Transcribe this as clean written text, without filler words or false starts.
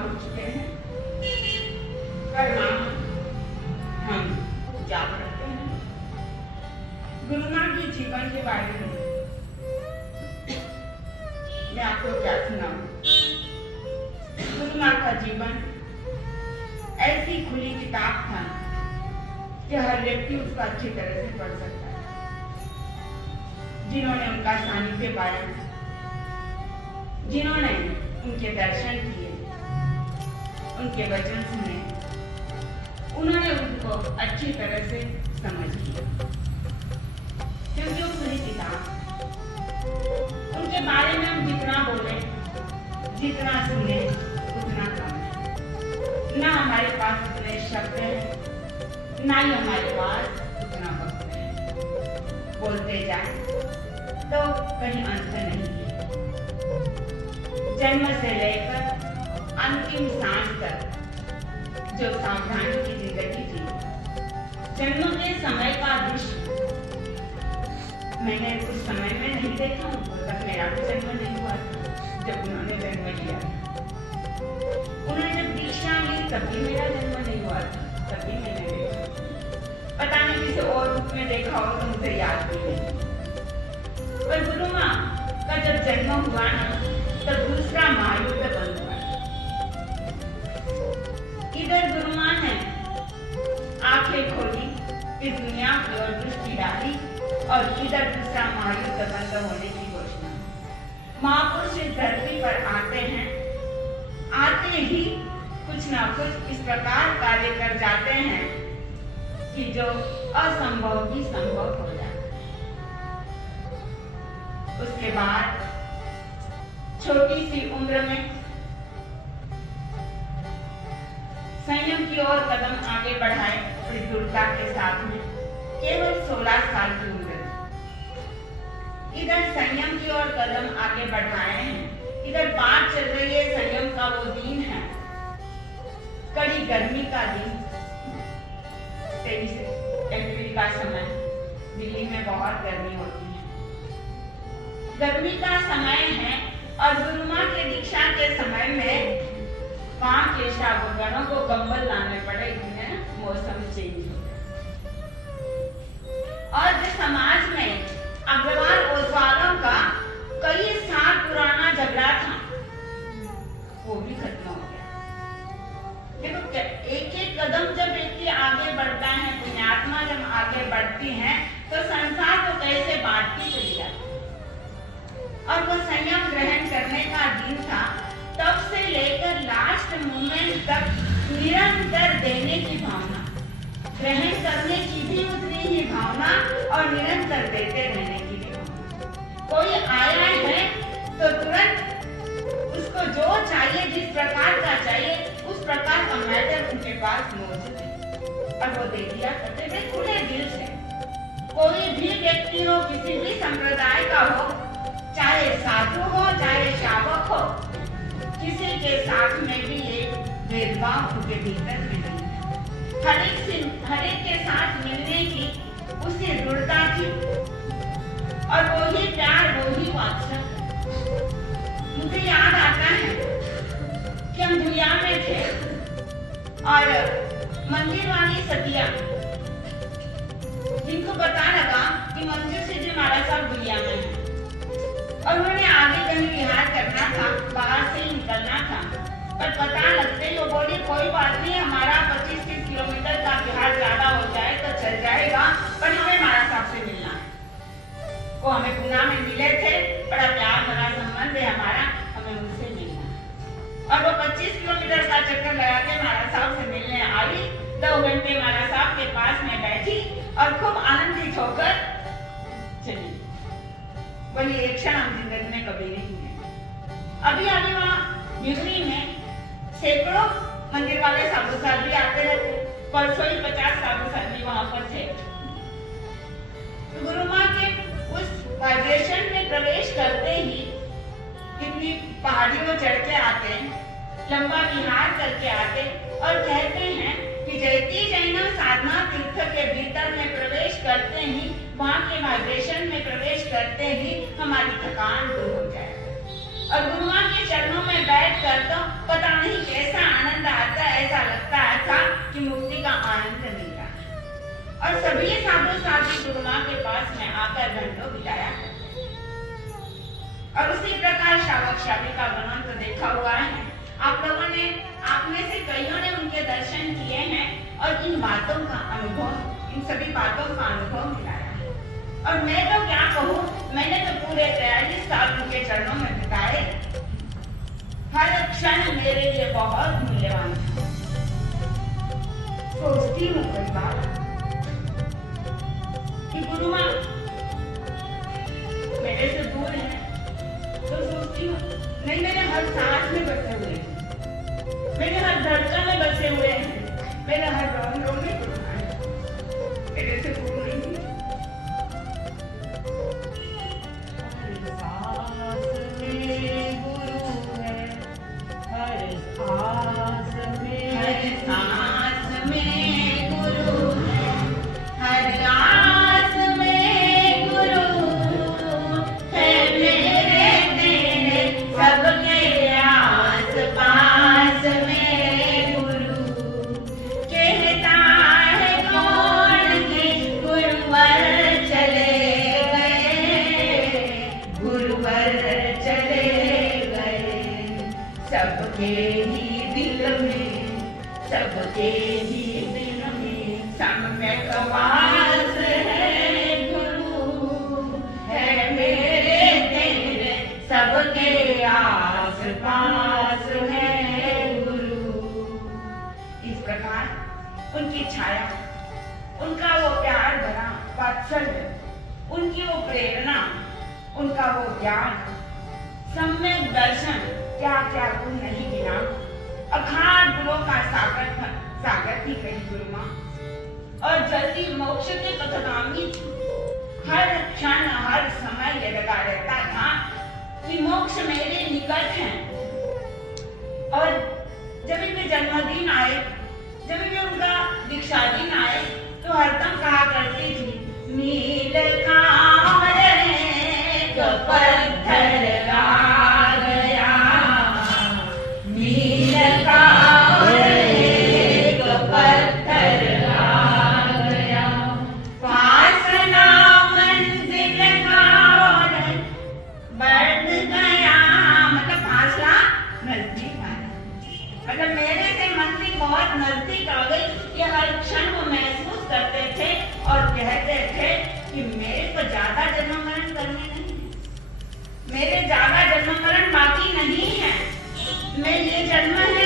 हो चुके हैं, पर मां हम जाग रखते हैं। गुरु मां के जीवन के बारे में मैं आपको क्या सुनाऊं। गुरु मां का जीवन ऐसी खुली किताब था कि हर व्यक्ति उसको अच्छी तरह से पढ़ सकता है। जिन्होंने उनका सानिध्य पाया, जिन्होंने उनके दर्शन किए, उनके वचन सुने, उन्होंने उनको अच्छी तरह से समझ लिया। क्योंकि वो खुली किताब, उनके बारे में हम जितना बोले, जितना सुने, उतना कम है। ना हमारे पास उतने शब्द हैं, ना ही हमारे पास उतना वक्त है। बोलते जाए तो कहीं अंत नहीं है। जन्म से लेकर अंतिम सांस तक जो सावधानी की जिंदगी जी, जन्म के समय का दृश्य मैंने उस समय में नहीं देखा हूँ, तब मेरा भी जन्म नहीं हुआ था। जब उन्होंने जन्म लिया, उन्होंने जब दीक्षा ली, तभी मेरा जन्म नहीं हुआ था, तभी मैंने देखा। पता नहीं किसी और रूप में देखा हो तो मुझे याद भी नहीं। पर गुरु मां का जब जन्म हुआ ना, तब दूसरा महायुद्ध बंद हुआ। इधर गुरु मां ने आंखें खोली, इस दुनिया की ओर दृष्टि डाली, और इधर दूसरा महायुद्ध बंद होने की घोषणा। महापुरुष इस धरती पर आते हैं, आते ही कुछ ना कुछ इस प्रकार कार्य कर जाते हैं कि जो असंभव भी संभव हो जाता है। उसके बाद छोटी सी उम्र में संयम की ओर कदम आगे बढ़ाए, अपनी दृढ़ता के साथ में। केवल 16 साल की उम्र, इधर संयम की ओर कदम आगे बढ़ाए हैं, इधर बात चल रही है संयम का वो दिन है, कड़ी गर्मी का दिन, 23 अप्रैल का समय। दिल्ली में बहुत गर्मी होती है, गर्मी का समय है, और गुरु मां के दीक्षा के समय में 5 के श्रावकों को कंबल लाने पड़े, इन्हें मौसम चेंज हो गया। और जो समाज में अग्रवाल ओसवालों का कई साल पुराना झगड़ा था, वो भी खत्म हो गया। देखो, एक एक कदम जब व्यक्ति आगे बढ़ता है, पुण्यात्मा जब आगे बढ़ती है, तो संसार को कैसे बांटती चली जाती है। और वो संयम ग्रहण करने का दिन था, तब से लेकर लास्ट मोमेंट तक निरंतर देने की भावना, ग्रहण करने की भी उतनी ही भावना, और निरंतर देते रहने की भी भावना। कोई आया है तो तुरंत उसको जो चाहिए, जिस प्रकार का चाहिए, उस प्रकार का मैटर उनके पास मौजूद है, और वो दे दिया करते थे खुले दिल से। कोई भी व्यक्ति हो, किसी भी संप्रदाय का हो, चाहे साधु हो, चाहे शावक हो, किसी के साथ में भी ये भेदभाव उनके भीतर में नहीं है। हर एक के साथ मिलने की उसी दृढ़ता थी, और वही प्यार, वही वात्सल्य। मुझे याद आता है कि हम दुनिया में थे, और मंदिर वाली सतिया, जिनको पता लगा कि मंदिर से जो महाराज साहब दुनिया में है, और उन्होंने आगे कहीं विहार करना था, बाहर से ही निकलना था, पर पता लगते ही वो बोली कोई बात नहीं, हमारा 25-30 किलोमीटर का विहार ज्यादा हो जाए तो चल जाएगा, पर हमें महाराज साहब से मिलना है। वो हमें पुणे में मिले थे, बड़ा प्यार भरा संबंध है हमारा, हमें उनसे मिलना है। और वो 25 किलोमीटर का चक्कर लगा के महाराज साहब से मिलने आई। 2 घंटे महाराज साहब के पास में बैठी और खूब आनंदित होकर चली। बोली एक क्षण हम जिंदगी में कभी नहीं है। अभी वहाँ भिवनी में सैकड़ों मंदिर वाले साधु साधु भी आते रहते, परसों ही 50 साधु साधु वहां पर थे। तो गुरु मां के उस वाइब्रेशन में प्रवेश करते ही कितनी पहाड़ियों चढ़ के आते, लंबा विहार करके आते, और कहते हैं कि जयती जैना साधना तीर्थ के भीतर में प्रवेश करते ही, वहां के वाइब्रेशन में प्रवेश करते ही हमारी थकान दूर हो जाए। और गुरुआ के चरणों में बैठकर तो पता नहीं कैसा आनंद आता है, ऐसा लगता था कि मुक्ति का आनंद मिल रहा है। और सभी साधु साथी गुरुआ के पास में आकर घंटों बिताया करते। और उसी प्रकार श्रावक श्राविका गणों तो देखा हुआ है आप लोगों ने, आप में से कईयों ने उनके दर्शन किए हैं और इन बातों का अनुभव, इन सभी बातों का अनुभव मिलाया है। और मैं तो क्या कहूँ, मैंने तो पूरे 43 साल उनके चरणों में बिताए। हर क्षण मेरे लिए बहुत मूल्यवान था। सोचती हूँ कई बार कि गुरु माँ मेरे से दूर है, तो सोचती हूँ नहीं, मेरे हर सांस में बसे हुए हैं, मेरे हर धड़कन में बसे हुए हैं, मेरे हर रोम रोम में गुरु है, मेरे से दूर नहीं है। हर सांस में गुरु है, हर आस में गुरु है, मेरे तेरे सबके आस पास में गुरु। कहता है कौन कि गुरुवर चले गए, गुरुवर चले गए, सबके ही दिल में, सबके ही दिल में सम्यक वास है गुरु, है मेरे तेरे सबके आस पास है गुरु। इस प्रकार उनकी छाया, उनका वो प्यार भरा वात्सल्य, उनकी वो प्रेरणा, उनका वो ज्ञान, सम्यक दर्शन, क्या क्या गुण नहीं गिना। अखाड़ गुणों का सागर थी कही गुरु माँ, और जल्दी मोक्ष के पथगामी थी। हर क्षण हर समय ये लगा रहता था कि मोक्ष मेरे निकट है। और जब भी जन्मदिन आए, जब भी उनका दीक्षा दिन आए, तो हरदम कहा करती थी, नील कांवरे पत्थर आ गया, नील कांवरे पत्थर आ गया, फासला मंजिल का और बढ़ गया, मतलब फासला नजदीक आया, मतलब मेरे से मंजिल बहुत नजदीक आ गई। ये हर क्षण वो महसूस करते थे और कहते थे कि मेरे को ज्यादा जन्म मरण करने नहीं है, मेरे ज्यादा जन्म मरण बाकी नहीं है, मैं ये जन्म है